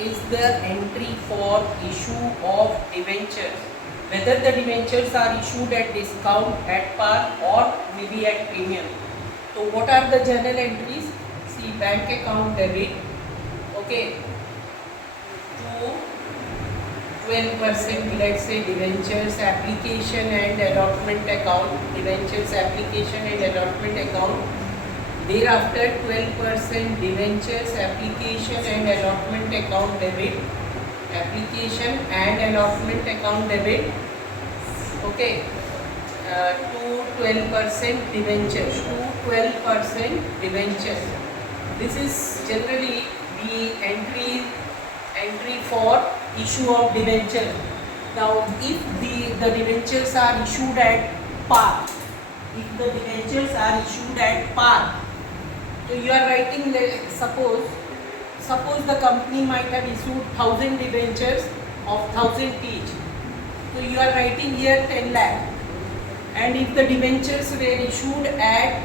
is the entry for issue of debentures. Whether the debentures are issued at discount, at par, or maybe at premium. So what are the journal entries? See, bank account debit, okay, to 12%, let's say debentures application and allotment account, debentures application and allotment account. Thereafter 12% debentures application and allotment account debit, application and allotment account debit, okay, to 12% debentures, to 12% debentures. This is generally the entry for issue of debenture. Now if the debentures are issued at par, if the debentures are issued at par, so you are writing, suppose the company might have issued 1000 debentures of 1000 each. So you are writing here 10 lakh. And if the debentures were issued at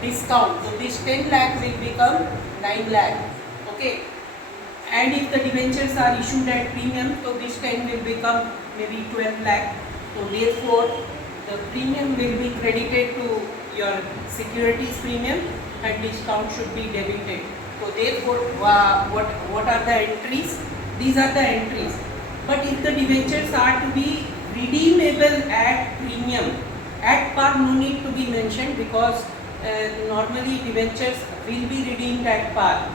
discount, so this 10 lakh will become 9 lakh. Okay. And if the debentures are issued at premium, so this 10 will become maybe 12 lakh. So therefore, the premium will be credited to your securities premium and discount should be debited. So therefore, what are the entries? These are the entries. But if the debentures are to be redeemable at premium, at par no need to be mentioned, because normally debentures will be redeemed at par.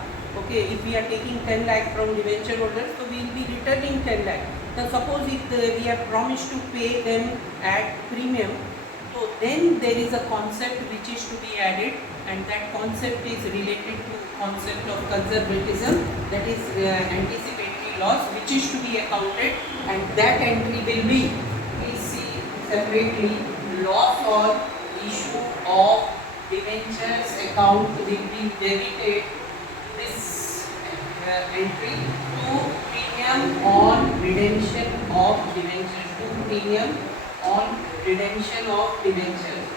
Okay, if we are taking 10 lakh from debenture holders, so we will be returning 10 lakh. Now suppose if we have promised to pay them at premium, so then there is a concept which is to be added, and that concept is related to concept of conservatism, that is anticipatory loss, which is to be accounted, and that entry will be, we see separately, loss on issue of debentures account will be debited, this entry, to premium on redemption of debentures, to premium on redemption of debentures.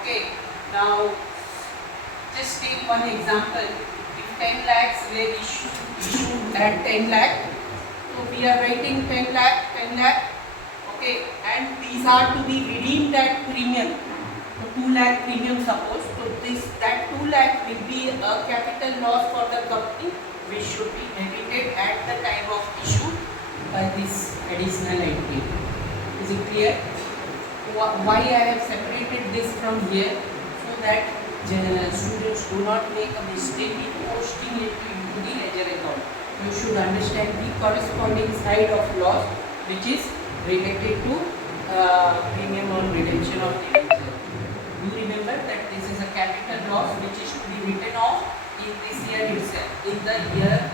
Okay, now just take one example. If 10 lakhs were issued at 10 lakh, so we are writing 10 lakh, okay, and these are to be redeemed at premium. So 2 lakh premium suppose, so that 2 lakh will be a capital loss for the company, which should be debited at the time of issue by this additional entry. Is it clear? Why I have separated this from here? So that students do not make a mistake in posting it into the ledger account. You should understand the corresponding side of loss, which is related to premium on redemption of debenture. You remember that this is a capital loss which is to be written off in this year itself, in the year